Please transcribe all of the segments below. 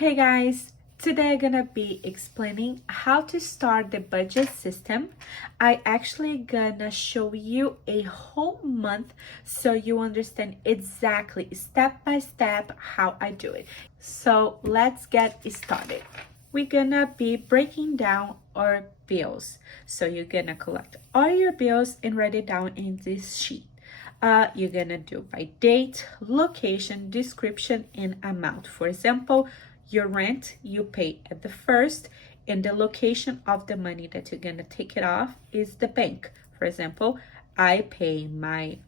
Hey guys, today I'm gonna be explaining how to start the budget system. I actually gonna show you a whole month so you understand exactly step by step how I do it. So let's get started. We're gonna be breaking down our bills. So you're gonna collect all your bills and write it down in this sheet. You're gonna do by date, location, description, and amount. For example, your rent you pay at the first, and the location of the money that you're gonna take it off is the bank. For example, I pay my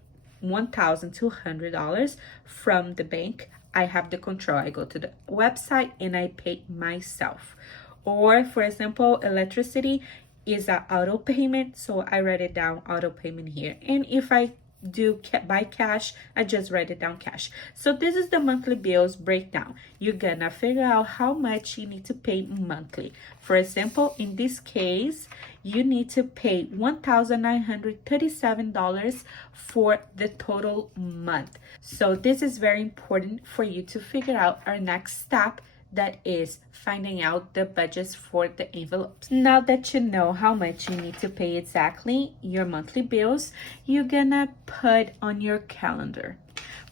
$1,200 from the bank. I have the control. I go to the website and I pay myself. Or for example, electricity is an auto payment, so I write it down auto payment here. And if I do by cash, I just write it down cash. So this is the monthly bills breakdown. You're gonna figure out how much you need to pay monthly. For example, in this case, you need to pay $1,937 for the total month. So this is very important for you to figure out our next step, that is finding out the budgets for the envelopes. Now that you know how much you need to pay exactly your monthly bills, you're gonna put on your calendar.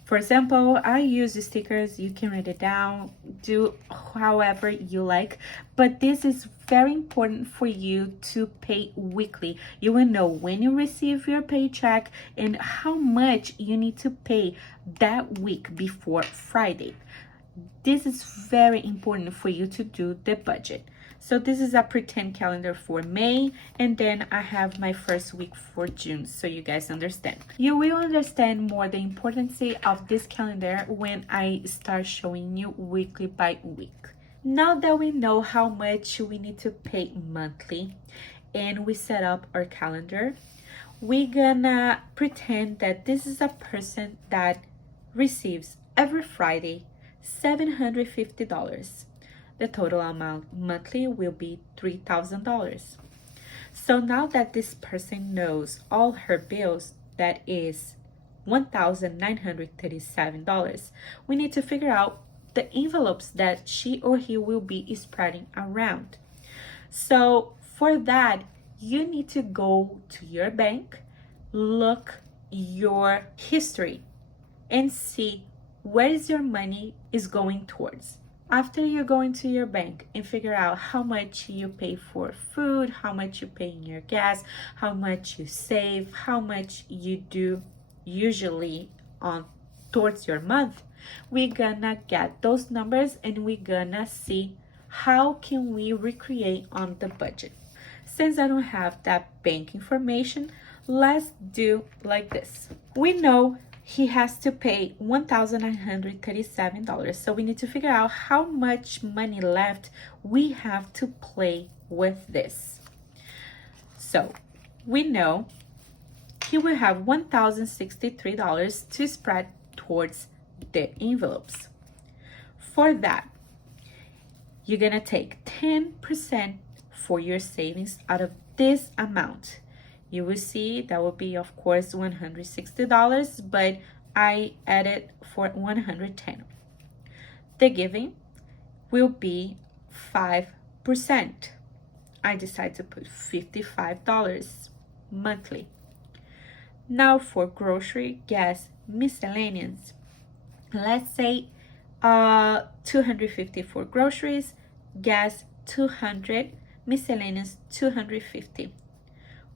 For example, I use stickers. You can write it down, do however you like, but this is very important for you to pay weekly. You will know when you receive your paycheck and how much you need to pay that week before Friday. This is very important for you to do the budget. So this is a pretend calendar for May, and then I have my first week for June, so you guys understand. You will understand more the importance of this calendar when I start showing you weekly by week. Now that we know how much we need to pay monthly and we set up our calendar, we're gonna pretend that this is a person that receives every Friday $750. The total amount monthly will be $3,000. So now that this person knows all her bills, that is $1,937, we need to figure out the envelopes that she or he will be spreading around. So for that, you need to go to your bank, look your history, and see where is your money is going towards. After you go into your bank and figure out how much you pay for food, how much you pay in your gas, how much you save, how much you do usually on towards your month, we're gonna get those numbers and we're gonna see how can we recreate on the budget. Since I don't have that bank information, let's do like this. We know he has to pay $1,937. So we need to figure out how much money left we have to play with this. So we know he will have $1,063 to spread towards the envelopes. For that, you're gonna take 10% for your savings out of this amount. You will see that will be, of course, $160, but I added for $110. The giving will be 5%. I decided to put $55 monthly. Now for grocery, gas, miscellaneous. Let's say $250 for groceries, gas $200, miscellaneous $250.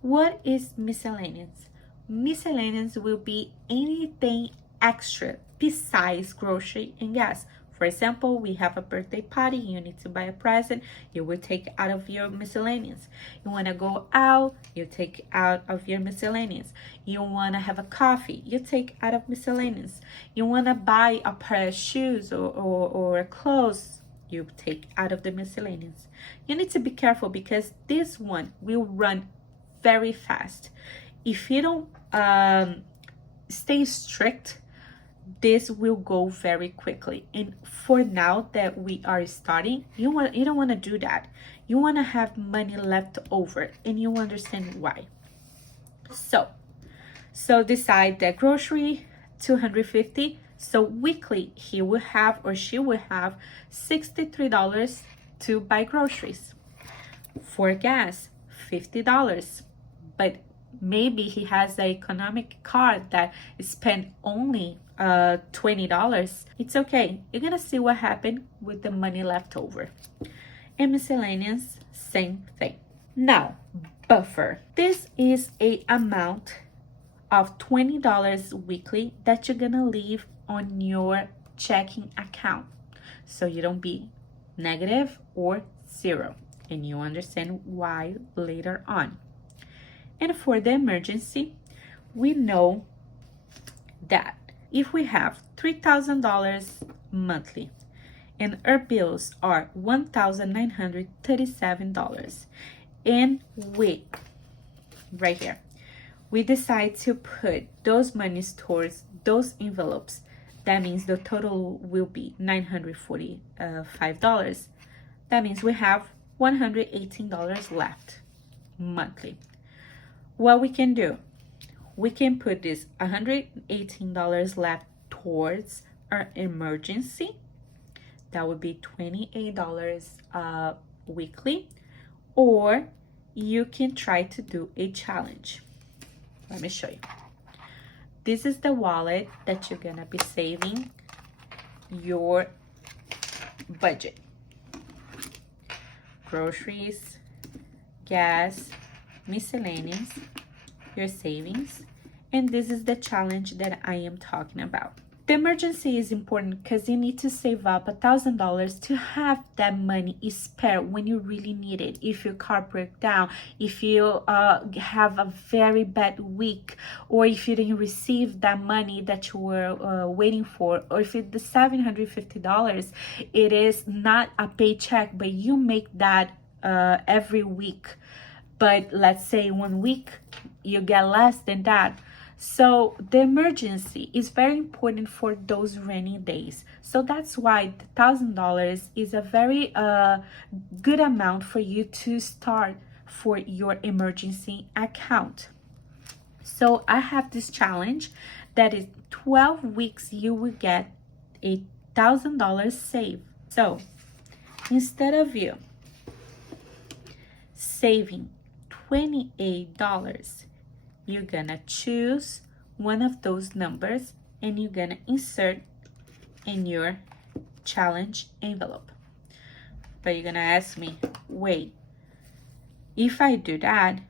What is miscellaneous? Miscellaneous will be anything extra besides grocery and gas. For example, we have a birthday party, you need to buy a present, you will take out of your miscellaneous. You want to go out, you take out of your miscellaneous. You want to have a coffee, you take out of miscellaneous. You want to buy a pair of shoes or clothes, you take out of the miscellaneous. You need to be careful because this one will run very fast. If you don't stay strict, this will go very quickly. And for now that we are starting, you don't want to do that. You want to have money left over, and you understand why. So decide that grocery $250, So weekly, he will have or she will have $63 to buy groceries. For gas, $50. But maybe he has an economic card that spent only $20. It's okay. You're gonna see what happened with the money left over. And miscellaneous, same thing. Now, buffer. This is a amount of $20 weekly that you're gonna leave on your checking account, so you don't be negative or zero, and you understand why later on. And for the emergency, we know that if we have $3,000 monthly and our bills are $1,937, and we, right here, we decide to put those monies towards those envelopes, that means the total will be $945. That means we have $118 left monthly. What we can do, we can put this $118 left towards our emergency. That would be $28 weekly, or you can try to do a challenge. Let me show you. This is the wallet that you're gonna be saving your budget. Groceries, gas, miscellaneous, your savings, and this is the challenge that I am talking about. The emergency is important because you need to save up $1,000 to have that money spare when you really need it. If your car breaks down, if you have a very bad week, or if you didn't receive that money that you were waiting for, or if it's the $750, it is not a paycheck, but you make that every week. But let's say 1 week you get less than that. So the emergency is very important for those rainy days. So that's why the $1,000 is a very good amount for you to start for your emergency account. So I have this challenge that is 12 weeks you will get $1,000 saved. So instead of you saving $28, you're gonna choose one of those numbers and you're gonna insert in your challenge envelope. But you're gonna ask me, wait, if I do that,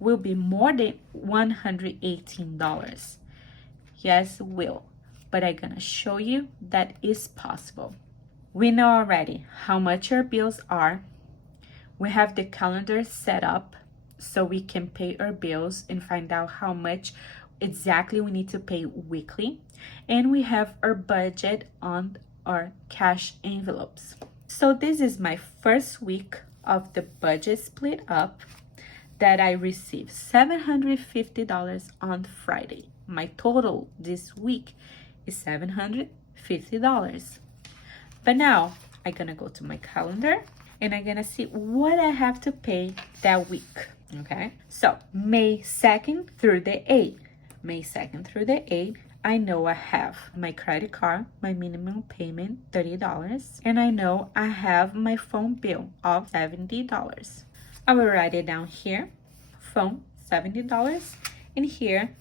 will be more than $118. Yes, will, but I'm gonna show you that is possible. We know already how much our bills are. We have the calendar set up so we can pay our bills and find out how much exactly we need to pay weekly. And we have our budget on our cash envelopes. So this is my first week of the budget split up that I received $750 on Friday. My total this week is $750. But now I'm gonna go to my calendar and I'm gonna see what I have to pay that week. Okay, so May 2nd through the 8th. May 2nd through the 8th, I know I have my credit card, my minimum payment, $30. And I know I have my phone bill of $70. I will write it down here. Phone, $70. And here,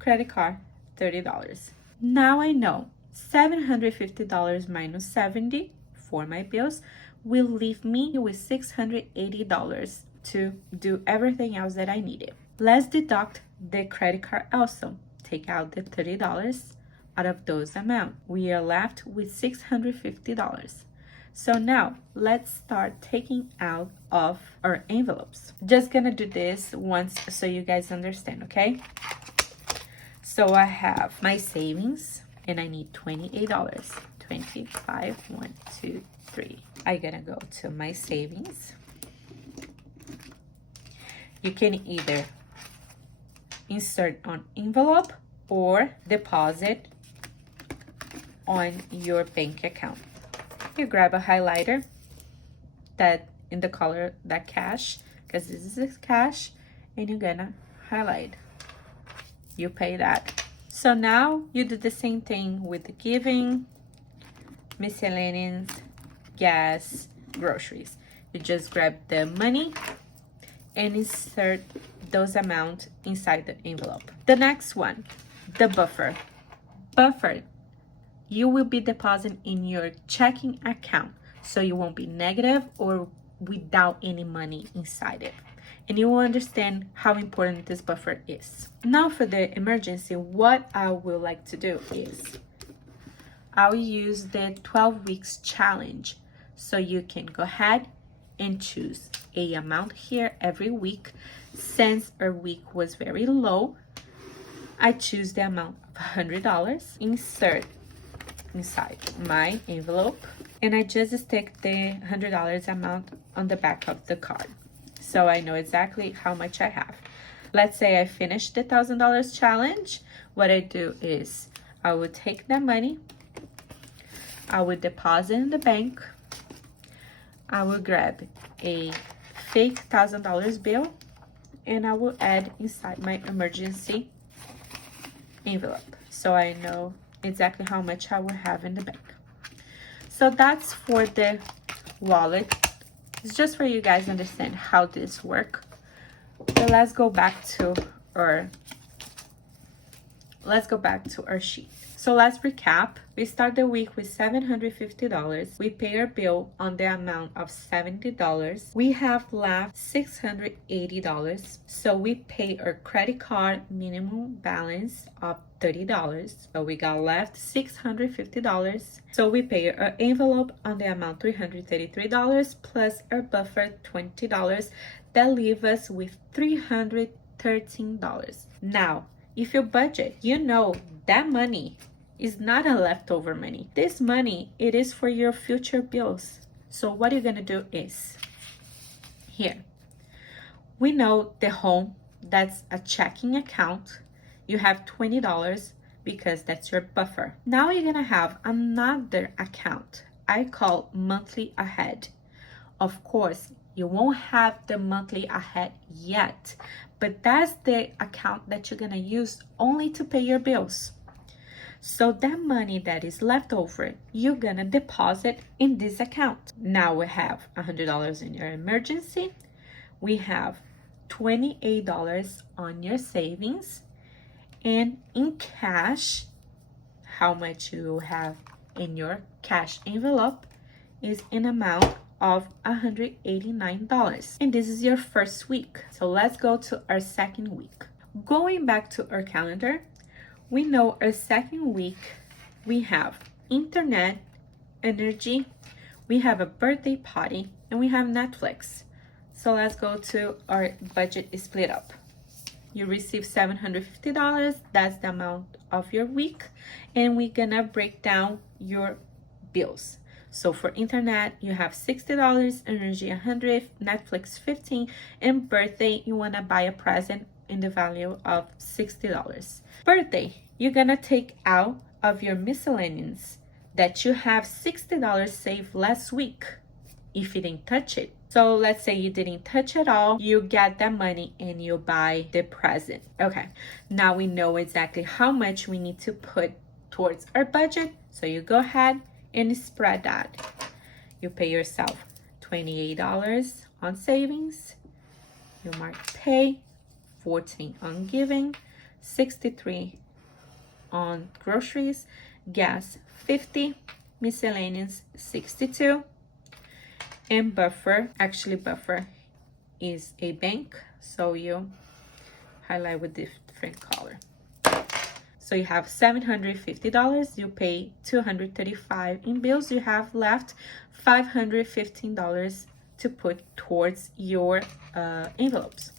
credit card, $30. Now I know $750 minus $70 for my bills will leave me with $680 to do everything else that I needed. Let's deduct the credit card also. Take out the $30 out of those amounts. We are left with $650. So now let's start taking out of our envelopes. Just gonna do this once so you guys understand, okay? So I have my savings and I need $28. 25, 1, 2, 3. I'm gonna go to my savings. You can either insert on envelope or deposit on your bank account. You grab a highlighter that in the color that cash, because this is cash, and you're gonna highlight. You pay that. So now you do the same thing with the giving, miscellaneous, gas, groceries. You just grab the money and insert those amounts inside the envelope. The next one, the buffer. Buffer, you will be depositing in your checking account, so you won't be negative or without any money inside it. And you will understand how important this buffer is. Now for the emergency, what I would like to do is I'll use the 12 weeks challenge. So you can go ahead and choose a amount here every week. Since our week was very low, I choose the amount of $100, insert inside my envelope, and I just stick the $100 amount on the back of the card, so I know exactly how much I have. Let's say I finished the $1,000 challenge. What I do is I would take that money, I would deposit in the bank, I will grab a fake $1,000 bill, and I will add inside my emergency envelope, so I know exactly how much I will have in the bank. So that's for the wallet. It's just for you guys to understand how this works. But let's go back to our sheet. So let's recap. We start the week with $750. We pay our bill on the amount of $70. We have left $680. So we pay our credit card minimum balance of $30. So we got left $650. So we pay our envelope on the amount $333 plus our buffer $20. That leaves us with $313. Now, if you budget, you know that money is not a leftover money. This money, it is for your future bills. So what you're gonna do is, here, we know the home, that's a checking account. You have $20 because that's your buffer. Now you're gonna have another account I call monthly ahead. Of course, you won't have the monthly ahead yet, but that's the account that you're gonna use only to pay your bills. So that money that is left over, you're gonna deposit in this account. Now we have $100 in your emergency. We have $28 on your savings, and in cash, how much you have in your cash envelope is an amount of $189. And this is your first week. So let's go to our second week. Going back to our calendar, we know our second week, we have internet, energy, we have a birthday party, and we have Netflix. So let's go to our budget split up. You receive $750, that's the amount of your week, and we're gonna break down your bills. So for internet, you have $60, energy $100, Netflix $15, and birthday, you wanna buy a present in the value of $60. Birthday, you're gonna take out of your miscellaneous that you have $60 saved last week if you didn't touch it. So let's say you didn't touch it all, you get that money and you buy the present. Okay, now we know exactly how much we need to put towards our budget. So you go ahead and spread that. You pay yourself $28 on savings, you mark pay, 14 on giving, 63 on groceries, gas 50, miscellaneous 62, and buffer, actually buffer is a bank, so you highlight with different color. So you have $750, you pay $235 in bills, you have left $515 to put towards your envelopes.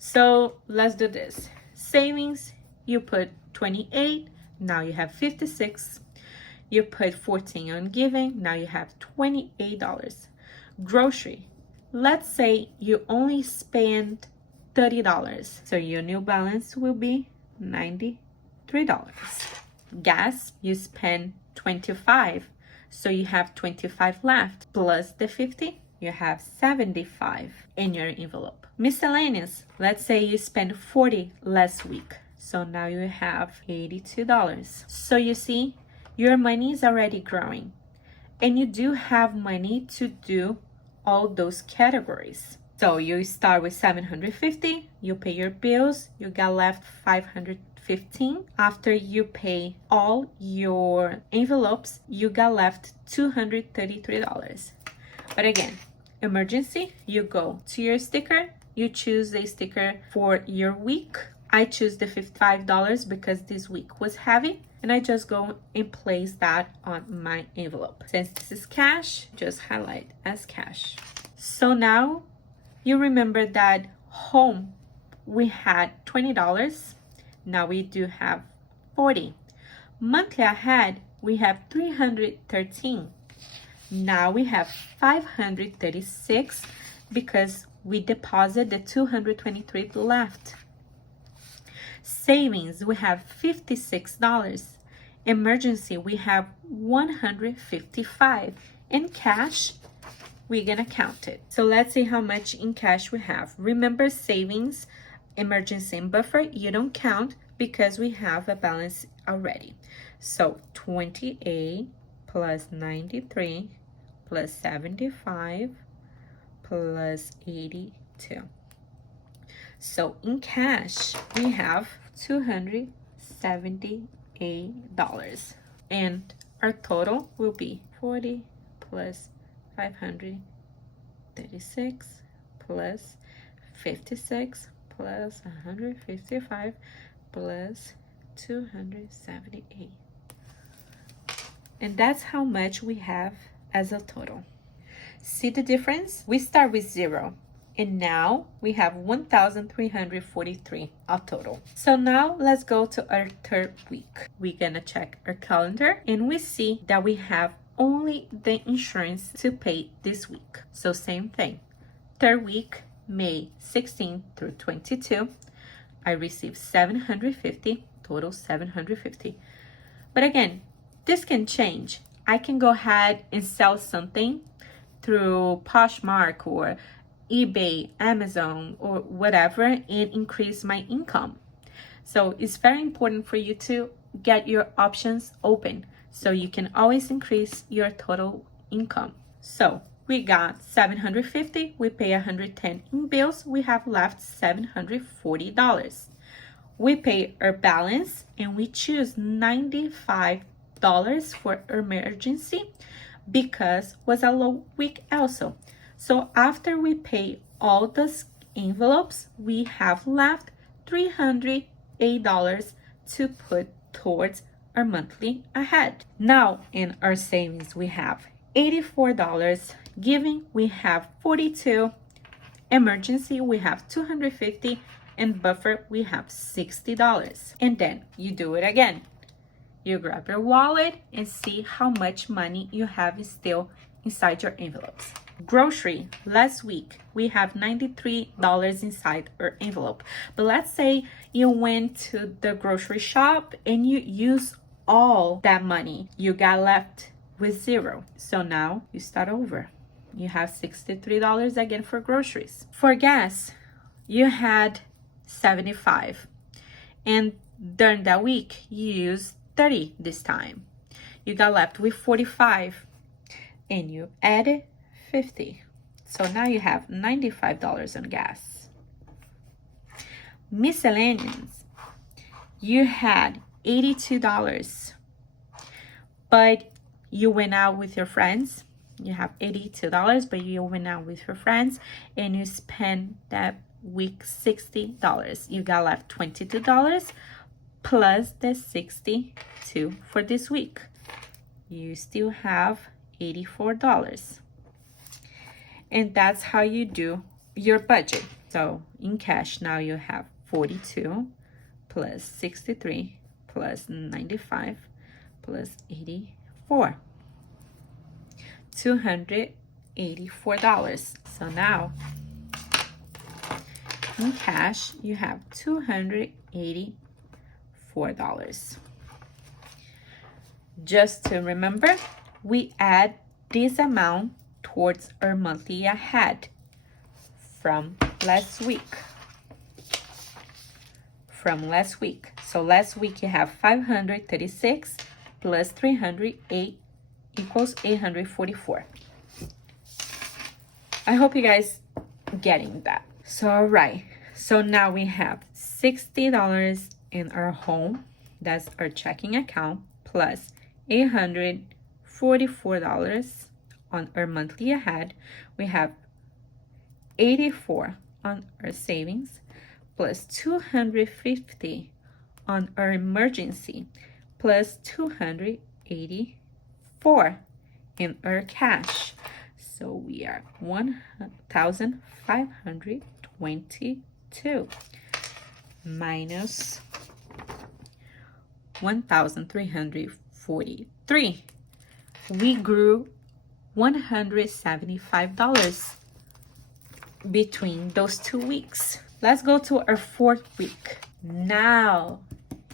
So let's do this. Savings, you put 28, now you have 56. You put 14 on giving, now you have $28. Grocery, let's say you only spend $30, so your new balance will be $93. Gas, you spend 25, so you have 25 left, plus the 50, you have 75 in your envelope. Miscellaneous, let's say you spend 40 last week, So now you have $82. So you see, your money is already growing. And you do have money to do all those categories. So you start with $750, you pay your bills, you got left $515. After you pay all your envelopes, you got left $233. But again, emergency, you go to your sticker, you choose a sticker for your week. I choose the $55 because this week was heavy, and I just go and place that on my envelope. Since this is cash, just highlight as cash. So now you remember that home we had $20. Now we do have $40. Monthly ahead, we have $313. Now we have $536 because we deposit the $223 left. Savings, we have $56. Emergency, we have $155. In cash, we're gonna count it. So let's see how much in cash we have. Remember, savings, emergency, and buffer, you don't count because we have a balance already. So 28 plus 93 plus 75 plus 82. So in cash, we have $278. And our total will be 40 plus 536 plus 56 plus 155 plus 278. And that's how much we have as a total. See the difference? We start with 0. And now we have 1,343 a total. So now let's go to our third week. We're gonna check our calendar and we see that we have only the insurance to pay this week. So same thing. Third week, May 16 through 22, I received $750, total $750. But again, this can change. I can go ahead and sell something through Poshmark or eBay, Amazon, or whatever, and increase my income. So it's very important for you to get your options open so you can always increase your total income. So we got $750, we pay $110 in bills, we have left $740. We pay our balance and we choose $95 for emergency because was a low week also. So after we pay all the envelopes, we have left $308 to put towards our monthly ahead. Now in our savings, we have $84, giving we have $42, emergency we have $250, and buffer we have $60. And then you do it again. You grab your wallet and see how much money you have still inside your envelopes. Grocery, last week we have $93 inside our envelope. But let's say you went to the grocery shop and you use all that money. You got left with $0. So now you start over. You have $63 again for groceries. For gas, you had $75. And during that week, you used $30 this time. You got left with $45. And you added $50. So now you have $95 on gas. Miscellaneous, you had $82. But you went out with your friends. You have $82, but you went out with your friends and you spent that week $60. You got left $22 plus the $62 for this week. You still have $84. And that's how you do your budget. So in cash, now you have 42 plus 63 plus 95 plus 84. $284. So now in cash, you have $284. Just to remember, we add this amount towards our monthly ahead from last week. from last week. So last week you have 536 plus 308 equals 844. I hope you guys getting that. So all right, so now we have $60 in our home, that's our checking account, plus $844 on our monthly ahead. We have 84 on our savings, plus 250 on our emergency, plus 284 in our cash. So we are 1,522 minus 1,343. We grew $175 between those 2 weeks. Let's go to our 4th week. Now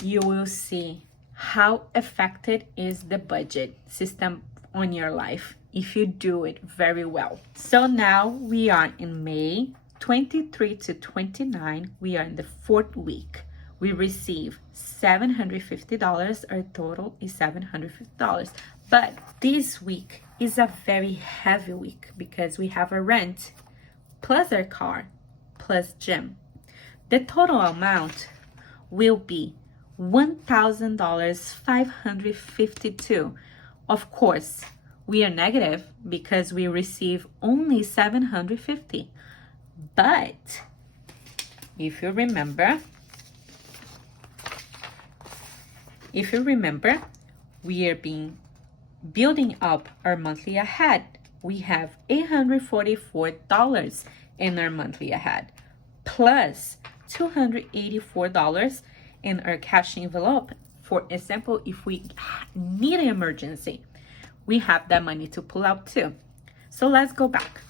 you will see how effective is the budget system on your life if you do it very well. So now we are in May 23 to 29. We are in the 4th week. We receive $750. Our total is $750. But this week is a very heavy week because we have a rent plus our car plus gym. The total amount will be $1,552. Of course, we are negative because we receive only $750. But if you remember, we are building up our monthly ahead. We have $844 in our monthly ahead, plus $284 in our cash envelope. For example, if we need an emergency, we have that money to pull out too. So let's go back.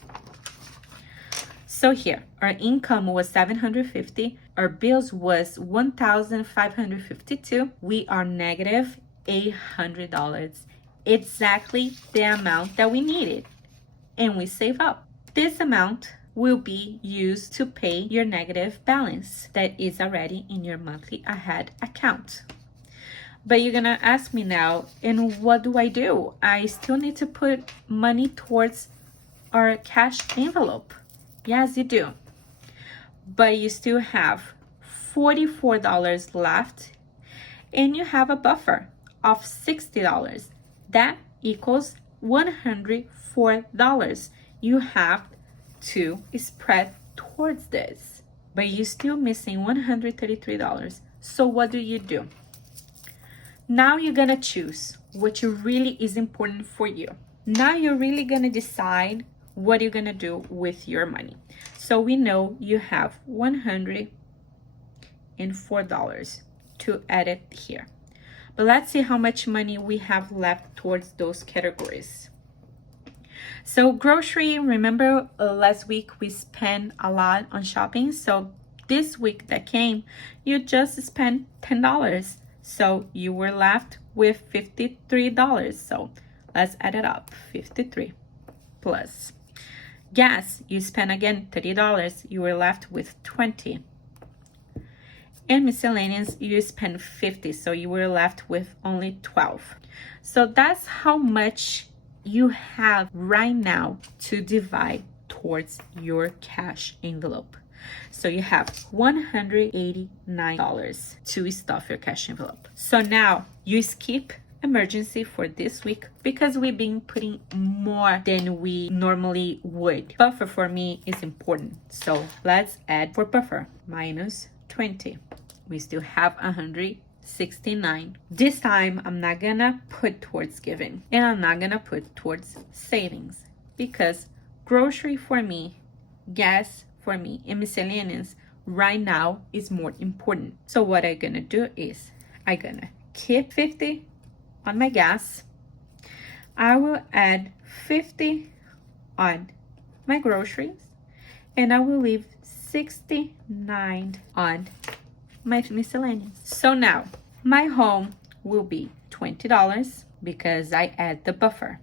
So here, our income was $750. Our bills was $1,552. We are negative $800. Exactly the amount that we needed. And we save up. This amount will be used to pay your negative balance that is already in your monthly ahead account. But you're gonna ask me now, and what do? I still need to put money towards our cash envelope. Yes, you do. But you still have $44 left, and you have a buffer of $60. That equals $104. You have to spread towards this, but you're still missing $133. So what do? Now you're gonna choose what really is important for you. Now you're really gonna decide what you're gonna do with your money. So we know you have $104 to edit here. But let's see how much money we have left towards those categories. So grocery, remember last week we spent a lot on shopping. So this week that came, you just spent $10. So you were left with $53. So let's add it up, 53 plus. Gas, you spent again $30. You were left with 20. And miscellaneous, you spent 50. So you were left with only 12. So that's how much you have right now to divide towards your cash envelope. So you have $189 to stuff your cash envelope. So now you skip emergency for this week because we've been putting more than we normally would. Buffer for me is important. So let's add for buffer minus 20. We still have 169. This time I'm not gonna put towards giving and I'm not gonna put towards savings because grocery for me, gas for me, and miscellaneous right now is more important. So what I'm gonna do is I'm gonna keep 50 on my gas. I will add 50 on my groceries and I will leave 69 on my miscellaneous. So now my home will be $20 because I add the buffer.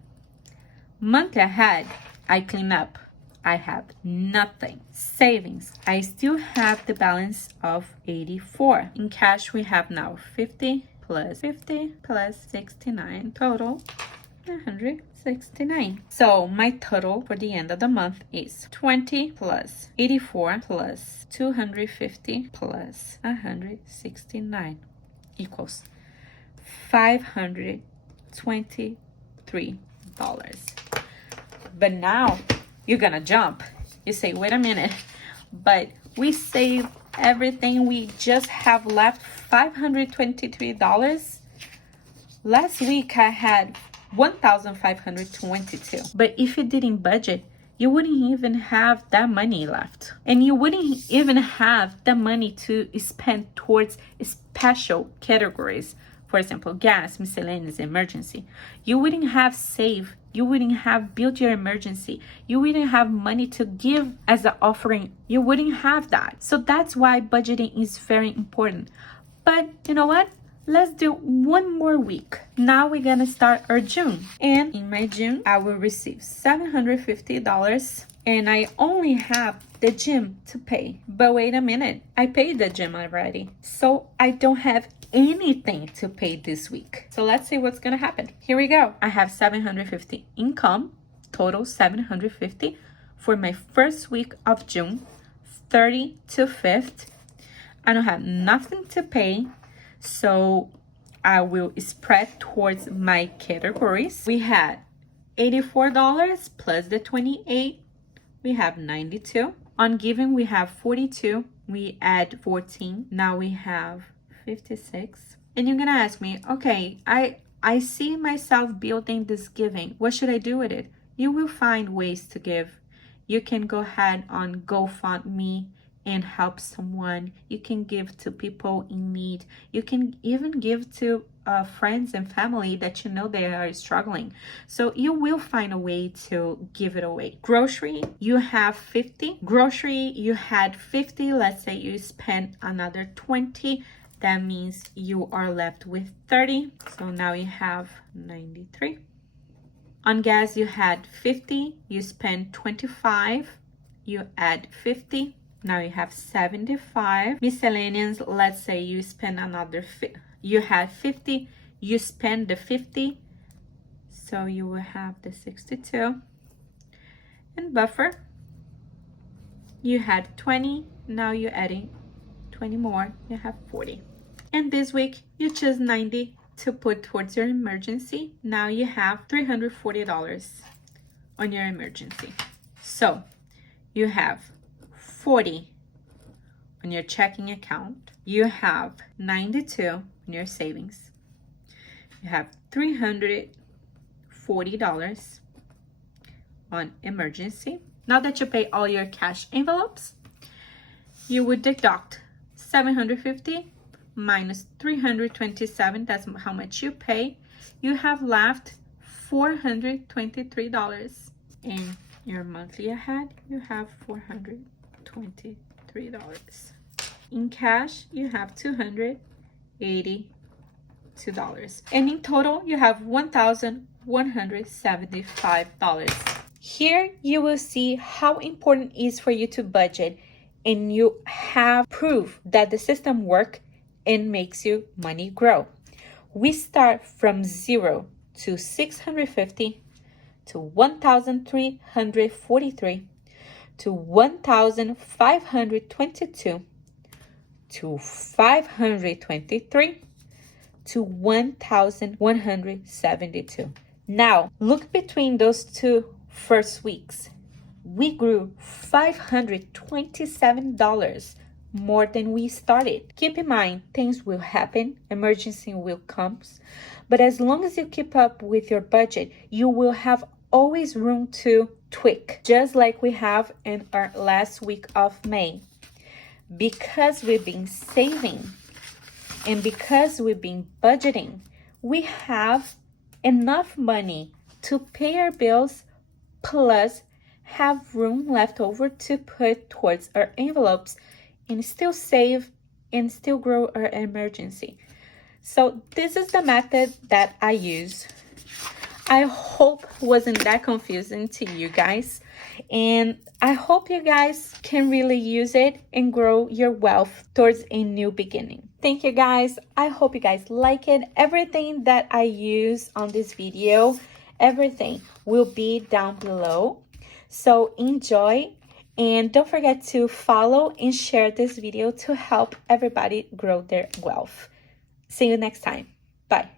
Month ahead, I clean up I have nothing. Savings, I still have the balance of 84. In cash, we have now 50 plus 50 plus 69, total 169. So my total for the end of the month is 20 plus 84 plus 250 plus 169 equals $523. But now you're gonna jump. You say, wait a minute, but we saved everything. We just have left $523. Last week I had $1,522. But if you didn't budget, you wouldn't even have that money left. And you wouldn't even have the money to spend towards special categories. For example, gas, miscellaneous, emergency. You wouldn't have saved. You wouldn't have built your emergency. You wouldn't have money to give as an offering. You wouldn't have that. So that's why budgeting is very important. But you know what? Let's do one more week. Now we're gonna start our June. And in my June, I will receive $750. And I only have the gym to pay. But wait a minute, I paid the gym already. So I don't have anything to pay this week. So let's see what's gonna happen. Here we go. I have $750 income, total $750 for my first week of June, 30 to 5th. I don't have nothing to pay. So I will spread towards my categories. We had $84 plus the 28. We have 92. On giving, we have 42. We add 14. Now we have 56. And you're gonna ask me, okay, I see myself building this giving. What should I do with it? You will find ways to give. You can go ahead on GoFundMe and help someone. You can give to people in need. You can even give to friends and family that you know they are struggling. So you will find a way to give it away. Grocery, you have 50. Grocery, you had 50. Let's say you spend another 20. That means you are left with 30. So now you have 93. On gas, you had 50. You spend 25. You add 50. Now you have 75. Miscellaneous, let's say you spend another, you had 50, you spend the 50, so you will have the 62. And buffer, you had 20, now you're adding 20 more, you have 40. And this week, you choose 90 to put towards your emergency. Now you have $340 on your emergency. So you have 40 on your checking account. You have 92 on your savings. You have $340 on emergency. Now that you pay all your cash envelopes, you would deduct 750 minus 327. That's how much you pay. You have left $423. In your monthly ahead, you have $423. In cash, you have $282. And in total, you have $1,175. Here, you will see how important it is for you to budget, and you have proof that the system works and makes your money grow. We start from 0 to 650 to 1,343 to 1,522 to 523 to 1,172. Now, look between those two first weeks. We grew $527 more than we started. Keep in mind, things will happen, emergency will come, but as long as you keep up with your budget, you will have always room to tweak, just like we have in our last week of May. Because we've been saving and because we've been budgeting, we have enough money to pay our bills, plus have room left over to put towards our envelopes and still save and still grow our emergency. So this is the method that I use. I hope wasn't that confusing to you guys. And I hope you guys can really use it and grow your wealth towards a new beginning. Thank you guys. I hope you guys like it. Everything that I use on this video, everything will be down below. So enjoy, and don't forget to follow and share this video to help everybody grow their wealth. See you next time. Bye.